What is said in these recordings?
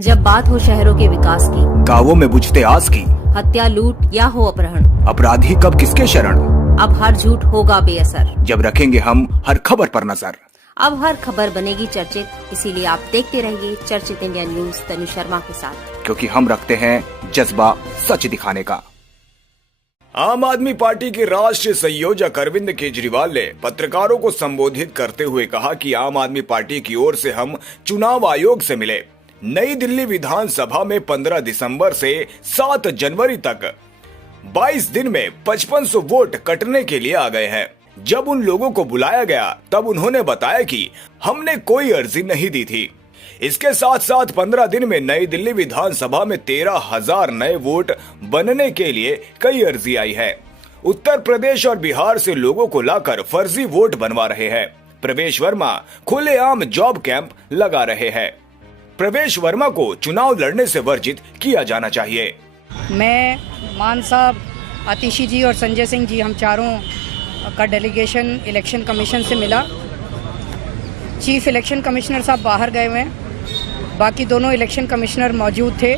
जब बात हो शहरों के विकास की, गांवों में बुझते आस की, हत्या लूट या हो अपहरण, अपराधी कब किसके शरण, अब हर झूठ होगा बेअसर। जब रखेंगे हम हर खबर पर नजर। अब हर खबर बनेगी चर्चित, इसीलिए आप देखते रहिए चर्चित इंडिया न्यूज तनु शर्मा के साथ, क्योंकि हम रखते हैं जज्बा सच दिखाने का। आम आदमी पार्टी के राष्ट्रीय संयोजक अरविंद केजरीवाल ने पत्रकारों को संबोधित करते हुए कहा कि आम आदमी पार्टी की ओर से हम चुनाव आयोग से मिले। नई दिल्ली विधानसभा में 15 दिसंबर से 7 जनवरी तक 22 दिन में 5500 वोट कटने के लिए आ गए हैं। जब उन लोगों को बुलाया गया तब उन्होंने बताया कि हमने कोई अर्जी नहीं दी थी। इसके साथ साथ 15 दिन में नई दिल्ली विधानसभा में 13,000 नए वोट बनने के लिए कई अर्जी आई है। उत्तर प्रदेश और बिहार से लोगों को लाकर फर्जी वोट बनवा रहे हैं। प्रवेश वर्मा खुलेआम जॉब कैंप लगा रहे हैं। प्रवेश वर्मा को चुनाव लड़ने से वर्जित किया जाना चाहिए। मैं मान साहब, आतिशी जी और संजय सिंह जी, हम चारों का डेलीगेशन इलेक्शन कमीशन से मिला। चीफ इलेक्शन कमिश्नर साहब बाहर गए हुए हैं, बाकी दोनों इलेक्शन कमिश्नर मौजूद थे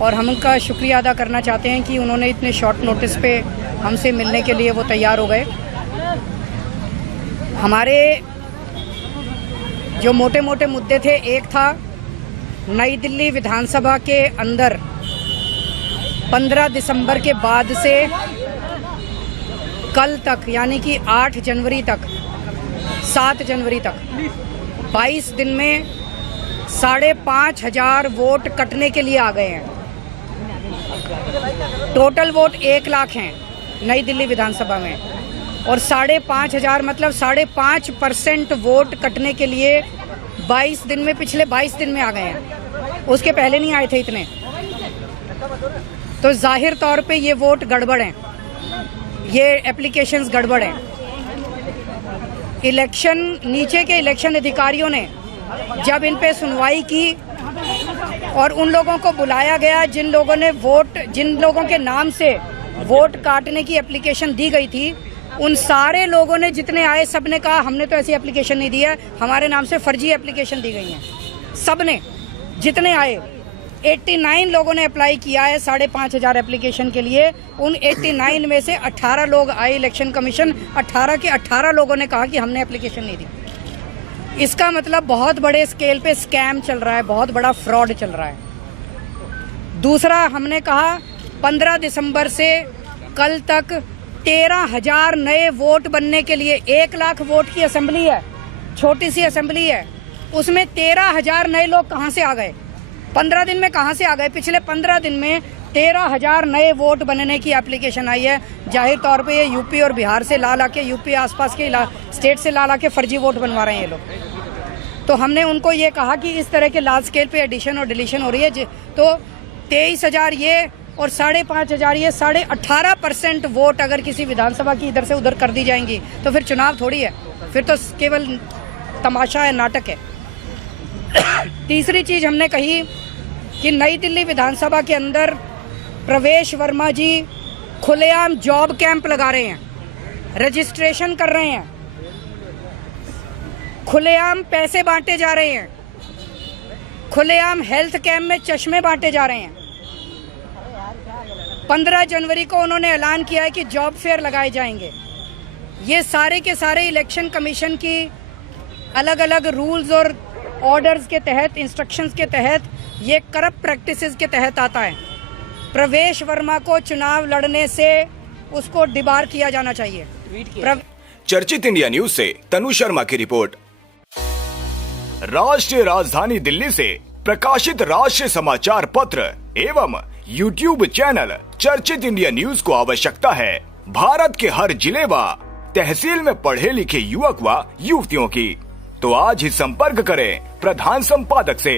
और हम उनका शुक्रिया अदा करना चाहते हैं कि उन्होंने इतने शॉर्ट नोटिस पे हमसे मिलने के लिए वो तैयार हो गए। हमारे जो मोटे मोटे मुद्दे थे, एक था नई दिल्ली विधानसभा के अंदर 15 दिसंबर के बाद से कल तक, यानी कि 8 जनवरी तक 7 जनवरी तक 22 दिन में 5,500 वोट कटने के लिए आ गए हैं। टोटल वोट 1 लाख हैं नई दिल्ली विधानसभा में, और 5,500 मतलब 5.5% वोट कटने के लिए 22 दिन में, पिछले 22 दिन में आ गए हैं। उसके पहले नहीं आए थे इतने। तो जाहिर तौर पे ये वोट गड़बड़ हैं, ये एप्लीकेशंस गड़बड़ हैं। इलेक्शन, नीचे के इलेक्शन अधिकारियों ने जब इन पे सुनवाई की और उन लोगों को बुलाया गया जिन लोगों के नाम से वोट काटने की एप्लीकेशन दी गई थी, उन सारे लोगों ने, जितने आए, सब ने कहा हमने तो ऐसी एप्लीकेशन नहीं दी है, हमारे नाम से फर्जी एप्लीकेशन दी गई है। सब ने, जितने आए 89 लोगों ने अप्लाई किया है 5,500 एप्लीकेशन के लिए। उन 89 में से 18 लोग आए इलेक्शन कमीशन, 18 के 18 लोगों ने कहा कि हमने एप्लीकेशन नहीं दी। इसका मतलब बहुत बड़े स्केल पे स्कैम चल रहा है, बहुत बड़ा फ्रॉड चल रहा है। दूसरा, हमने कहा 15 दिसंबर से कल तक 13,000 नए वोट बनने के लिए, 1 लाख वोट की असेंबली है, छोटी सी असेंबली है, उसमें 13,000 नए लोग कहाँ से आ गए? 15 दिन में कहाँ से आ गए? पिछले 15 दिन में 13,000 नए वोट बनने की एप्लीकेशन आई है। जाहिर तौर पे ये यूपी और बिहार से ला ला के, यूपी आसपास के स्टेट से ला ला के फर्जी वोट बनवा रहे हैं ये लोग। तो हमने उनको ये कहा कि इस तरह के लार्ज स्केल पे एडिशन और डिलीशन हो रही है, तो 23,000 ये और 5,500 ये, 18.5% वोट अगर किसी विधानसभा की इधर से उधर कर दी जाएंगी तो फिर चुनाव थोड़ी है, फिर तो केवल तमाशा है, नाटक है। तीसरी चीज हमने कही कि नई दिल्ली विधानसभा के अंदर प्रवेश वर्मा जी खुलेआम जॉब कैंप लगा रहे हैं, रजिस्ट्रेशन कर रहे हैं, खुलेआम पैसे बांटे जा रहे हैं, खुलेआम हेल्थ कैंप में चश्मे बांटे जा रहे हैं। 15 जनवरी को उन्होंने ऐलान किया है कि जॉब फेयर लगाए जाएंगे। ये सारे के सारे इलेक्शन कमीशन की अलग अलग रूल्स और ऑर्डर्स के तहत, इंस्ट्रक्शंस के तहत, ये करप्ट प्रैक्टिसेस के तहत आता है। प्रवेश वर्मा को चुनाव लड़ने से उसको डिबार किया जाना चाहिए। चर्चित इंडिया न्यूज से तनु शर्मा की रिपोर्ट। राष्ट्रीय राजधानी दिल्ली से प्रकाशित राष्ट्रीय समाचार पत्र एवं यूट्यूब चैनल चर्चित इंडिया न्यूज को आवश्यकता है भारत के हर जिले व तहसील में पढ़े लिखे युवक व युवतियों की। तो आज ही संपर्क करें प्रधान संपादक से।